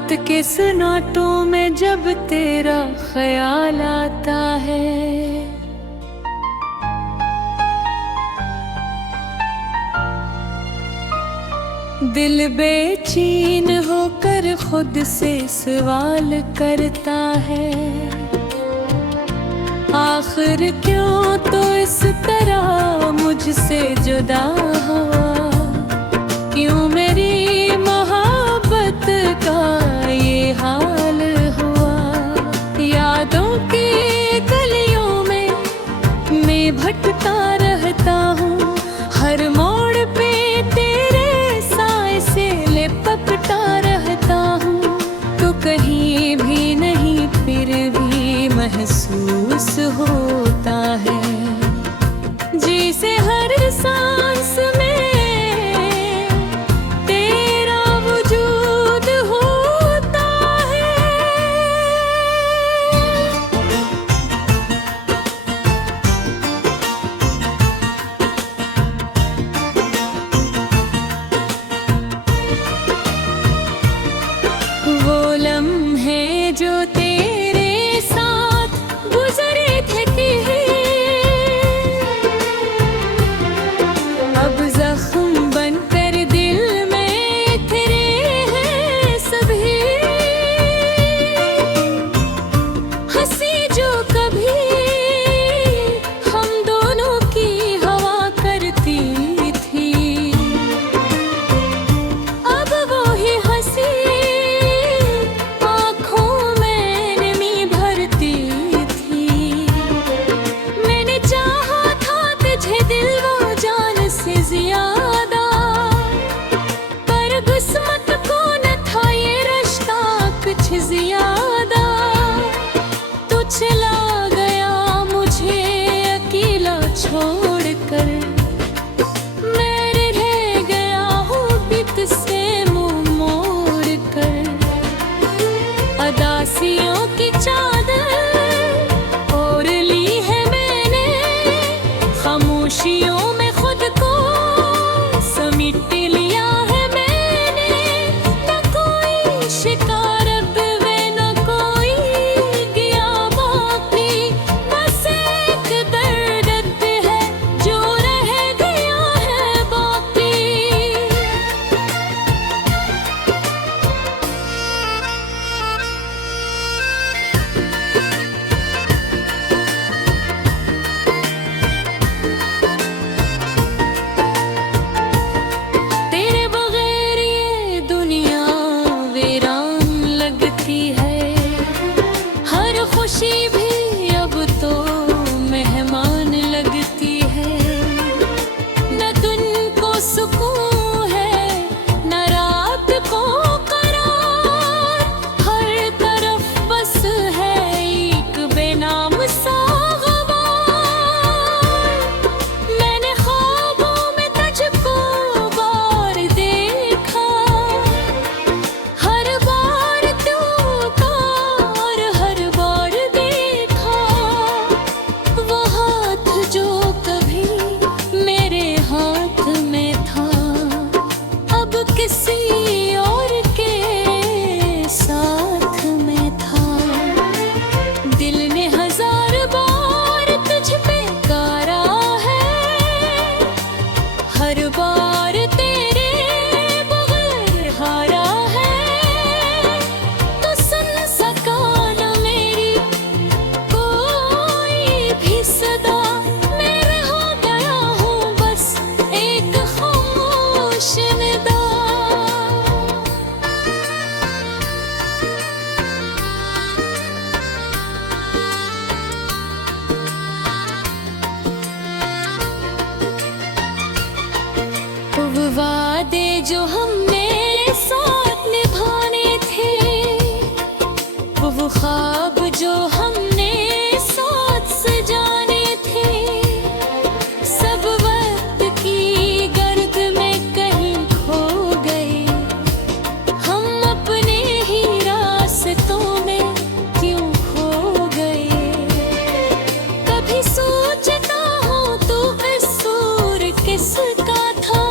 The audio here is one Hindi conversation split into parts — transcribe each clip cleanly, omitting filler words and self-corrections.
रात के सन्नाटों में जब तेरा ख्याल आता है, दिल बेचैन होकर खुद से सवाल करता है, आखिर क्यों तो इस तरह मुझसे जुदा हुआ, क्यों मेरी मोहब्बत का ये हाल हुआ। यादों की गलियों में मैं भटकता रहता हूँ, हर मोड़ पे तेरे साए से लिपटता रहता हूँ। तो कहीं भी नहीं फिर भी महसूस होता है, जैसे हर सांस में जो तेरे साथ गुजरे थे अब जख्म बनकर दिल में तेरे हैं सभी। हंसी जो कभी हम दोनों की हवा करती थी, अब वो ही हंसी ज्यादा तू चला गया मुझे अकेला छोड़कर, मैं रह गया हूँ बीत से मुँह मोड़ कर। अदासियों की चादर ओढ़ ली है मैंने, खामोशियों में खुद को समेट लिया है मैंने। न कोई शिकार है, हर खुशी भी अब तो मेहमान लगती है। न दिन को सुकून है न रात को करार, हर तरफ बस है एक बेनाम सा ग़बार। मैंने ख्वाबों में तुझको बार देखा, हर बार जो कभी मेरे हाथ में था, अब किसी और के साथ में था। दिल ने हजार बार तुझ पे कारा है, हर बार तेरे बगैर हारा है। तो सुन सका न मेरी कोई भी सदा, वादे जो हमने साथ निभाने थे, वो ख्वाब जो हमने साथ सजाने थे, सब वक्त की गर्द में कहीं खो गए। हम अपने ही रास्तों में क्यों खो गए। कभी सोचता हूँ तू कसूर किसका था,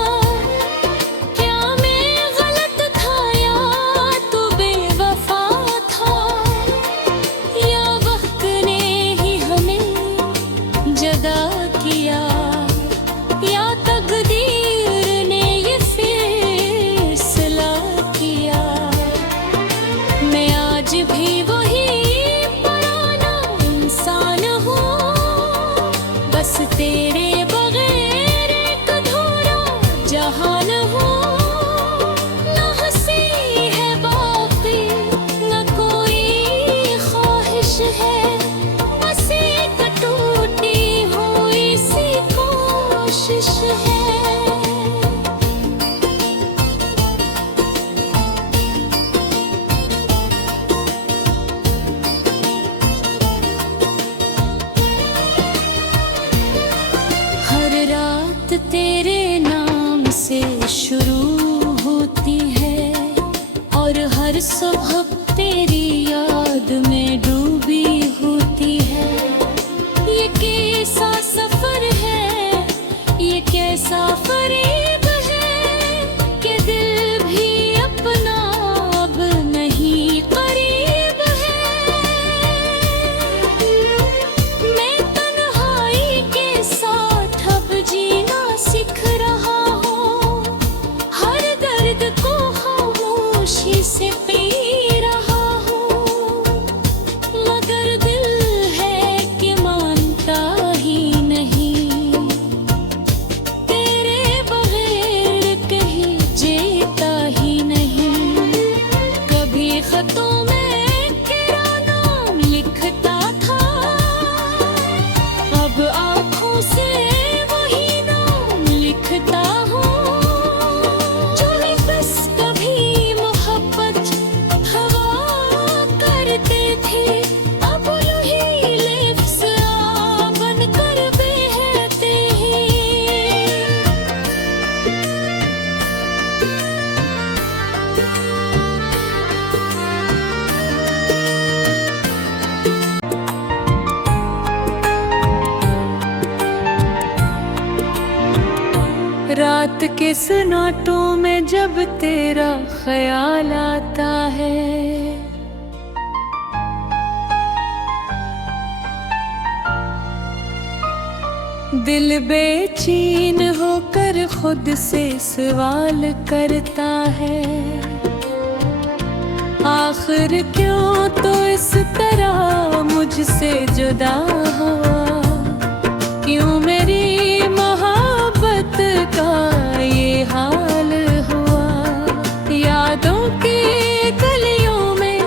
क्या मैं गलत था या तू बेवफा। कोशिश है। हर रात तेरे नाम से शुरू होती है और हर सुबह तेरी याद में डूबी होती है। ये कैसा सफर है, ये कैसा फरेब है कि दिल भी अपना अब नहीं करीब है। मैं तन्हाई के साथ अब जीना सीख रहा हूँ, हर दर्द को खामोशी से पी रहा हूँ, मगर दिल है कि मानता ही नहीं, तेरे बगैर कहीं जीता ही नहीं। कभी खतों में तेरा नाम लिखता था, अब आँखों से वही नाम लिखता हूँ। जो बस कभी मोहब्बत हवा करते थे, अब वही लिप्स आ बनकर बहते हैं। रात के सन्नाटों में जब तेरा ख्याल आता है, दिल बेचैन होकर खुद से सवाल करता है, आखिर क्यों तो इस तरह मुझसे जुदा हुआ, क्यों मेरी मोहब्बत का ये हाल हुआ। यादों की गलियों में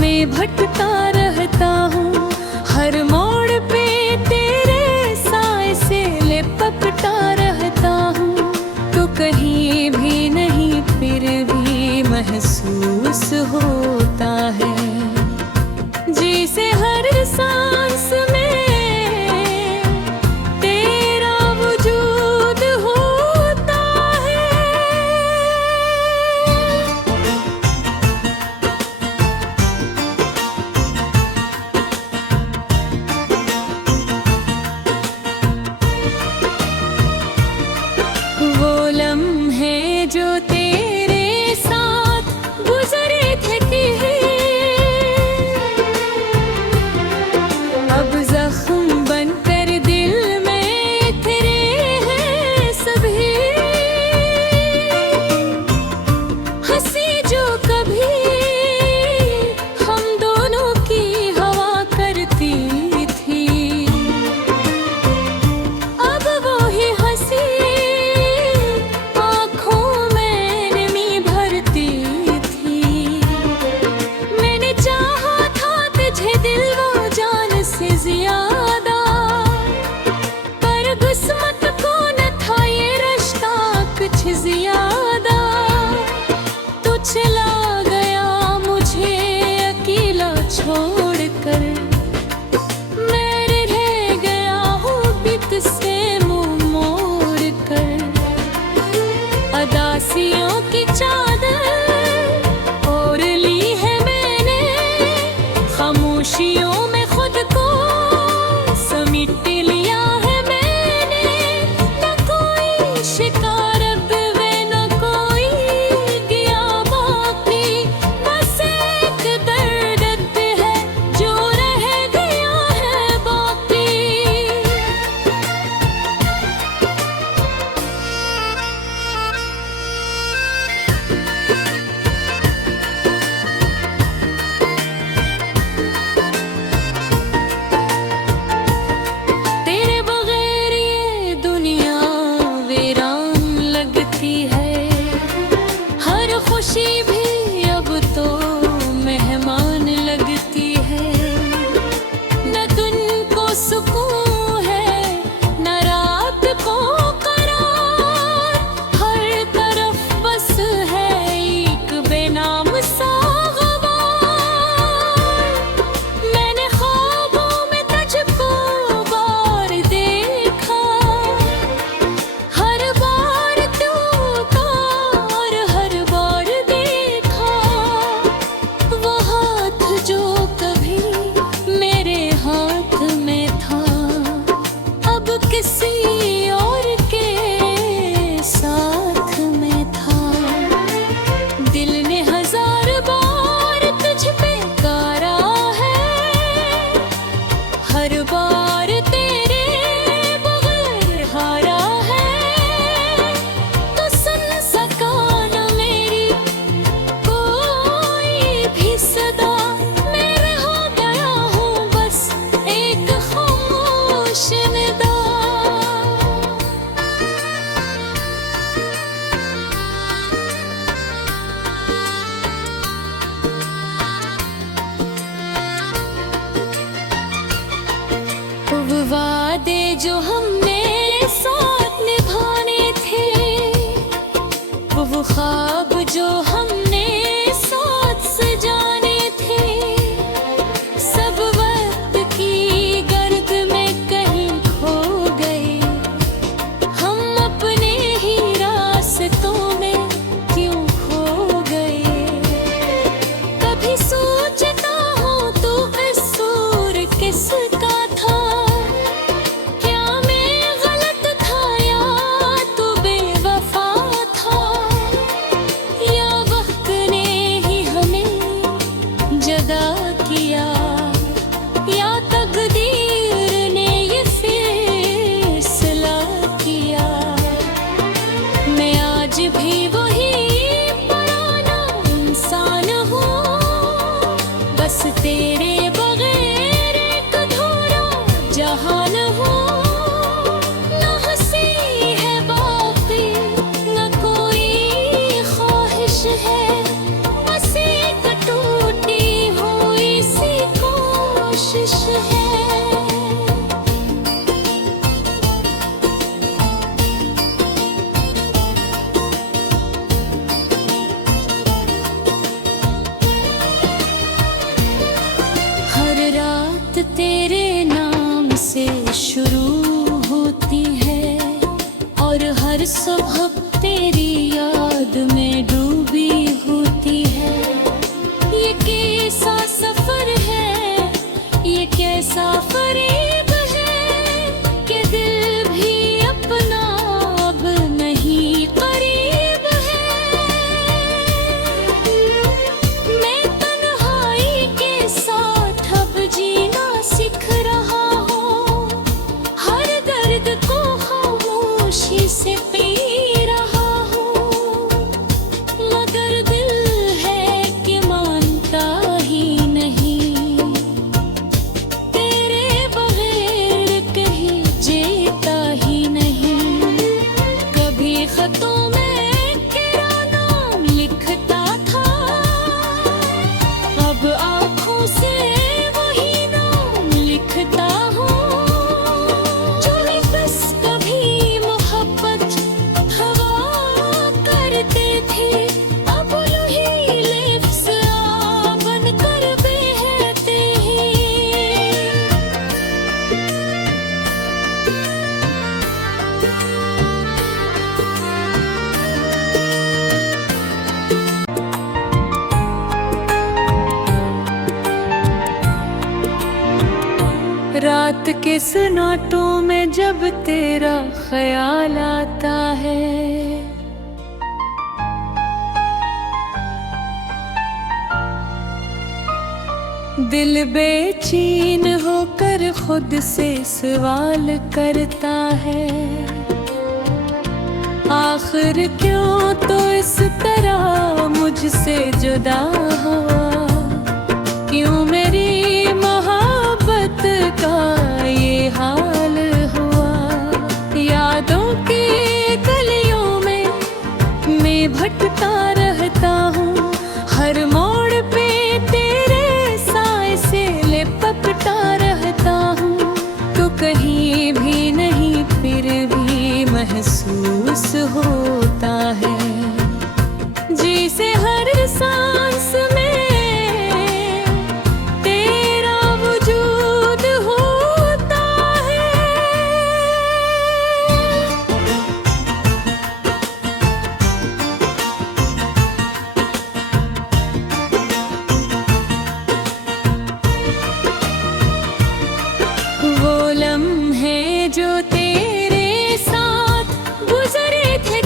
मैं भटकता रहता हूँ, हर मोड़ पे तेरे साए से लिपटता रहता हूँ। तो कहीं भी नहीं फिर भी महसूस होता है, जैसे हर सांस में तेरा जो हमने साथ निभाने थे, वो ख्वाब जो हमने साथ सजाने थे, सब वक्त की गर्द में कहीं खो गए। हम अपने ही रास्तों में क्यों खो गए। कभी सोचता हूँ तू कसूर किसका था, क्या मैं गलत था या तू बेवफा था, या वक्त ने ही हमें जगा किया, या तकदीर ने ये फैसला किया। मैं आज भी वही पुराना इंसान हूँ, बस तेरे बगैर एक अधूरा जहान हूँ। न हंसी है बाकी न कोई ख्वाहिश है, बस एक टूटी हुई सी कोशिश है। हर रात तेरे नाम से शुरू होती है, और हर सुबह तेरी याद में डूबी होती है। ये कैसा सफर है, ये कैसा फरेब है, कि दिल भी अपना अब नहीं करीब है। मैं तन्हाई के साथ अब जीना सीख रहा हूँ, हर दर्द को खामोशी से पी रहा हूँ, मगर दिल है कि मानता ही नहीं, तेरे बगैर कहीं जीता ही नहीं। कभी खतों में तेरा नाम लिखता था, अब आँखों से वही नाम लिखता हूँ। जो बस कभी मोहब्बत हवा करते थे, अब यूही लिप्स आ बनकर बहते हैं। रात के सन्नाटों में जब तेरा ख्याल आता है, दिल बेचैन होकर खुद से सवाल करता है, आखिर क्यों तो इस तरह मुझसे जुदा हुआ, क्यों मेरी मोहब्बत का ये हाल हुआ। यादों की गलियों में मैं भटकता रहता हूँ, हर मोड़ पे तेरे साए से लिपटता रहता हूँ। तो कहीं भी नहीं फिर भी महसूस होता है, जैसे हर सांस में तेरा वजूद होता है। वो लम्हे जो तेरे साथ गुजरे थे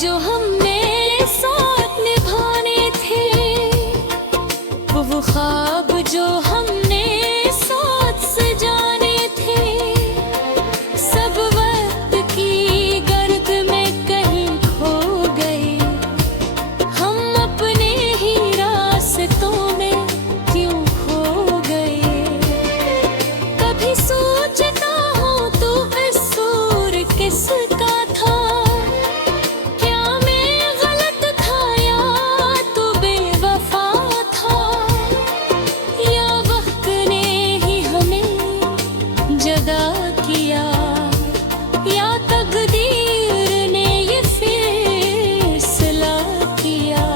जो हमने साथ निभाने थे, वो ख्वाब जो हमने साथ सजाने थे, सब वक्त की गर्द में कहीं खो गए। हम अपने ही रास्तों में क्यों खो गए। कभी सोचता हूँ तू कसूर किसका था, क्या मैं गलत था या तू बेवफा था, या वक्त ने ही हमें जदा किया, या तकदीर ने ये फैसला किया।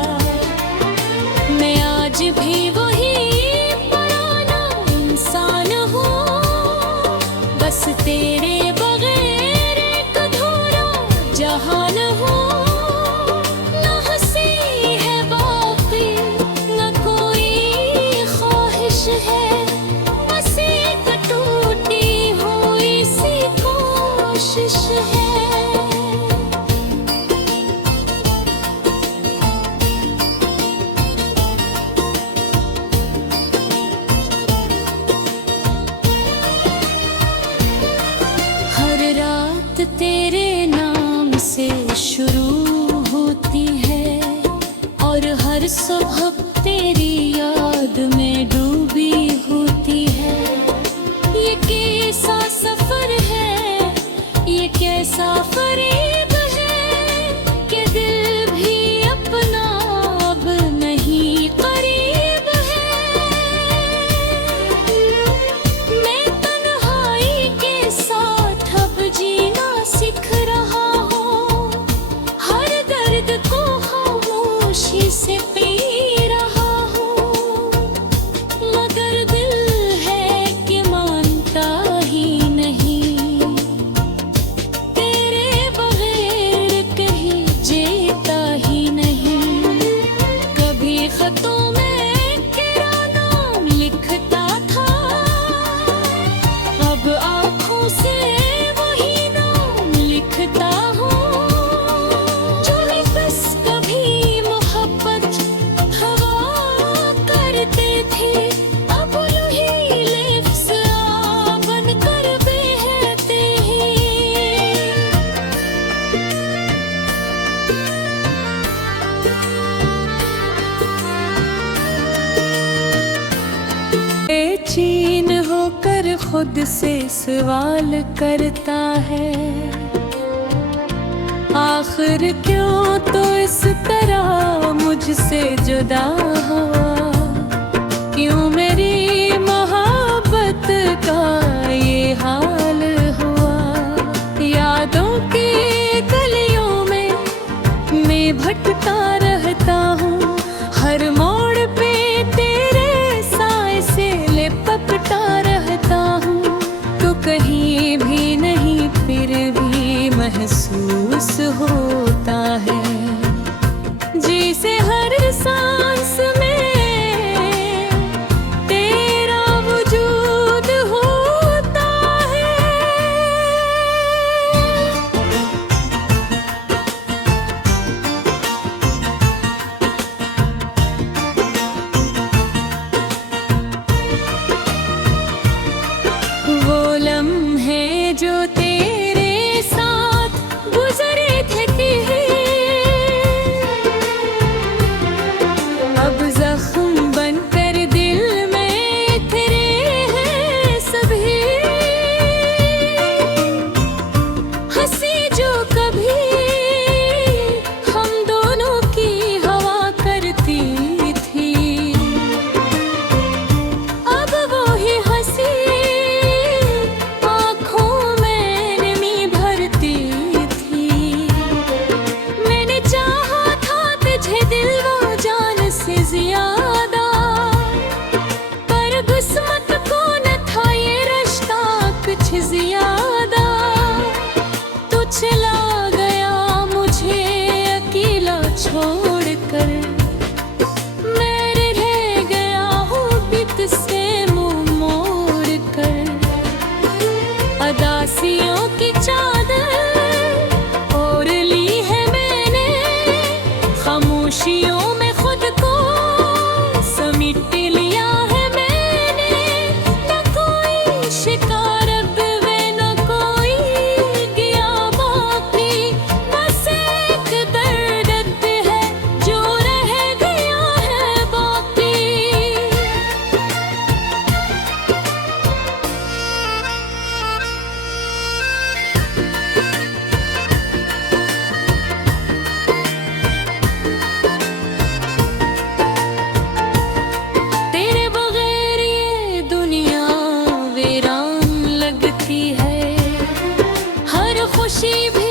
मैं आज भी वही पुराना इंसान हूँ, बस तेरे बगैर एक अधूरा जहान हूँ। न हंसी है बाकी न कोई ख्वाहिश है, बस एक टूटी हुई सी कोशिश है। हर रात तेरे नाम से शुरू होती है, और हर सुबह तेरी याद में डूबी होती है। ये कैसा सफर है, ये कैसा फरेब है, कि दिल भी अपना अब नहीं करीब है। मैं तन्हाई के साथ अब जीना सीख रहा हूँ, हर दर्द को खामोशी से पी रहा हूँ, मगर दिल है कि मानता ही नहीं, तेरे बगैर कहीं जीता ही नहीं। कभी खतों में तेरा नाम लिखता था, अब आँखों से वही नाम लिखता हूँ। जो बस कभी मोहब्बत हवा करते थे, अब वही लिफ्ज़ आ बनकर बहते हैं। बेचैन होकर खुद से सवाल करता है, आखिर क्यों तो इस तरह मुझसे जुदा हुआ, क्यों मेरी मोहब्बत का ये हाल हुआ। यादों की गलियों में मैं भटकता रहता हूँ, हर मोड़ पे तेरे साए से लिपटता रहता हूँ। तो कहीं भी नहीं फिर भी महसूस होता है, जैसे हर सांस में तेरा खुशी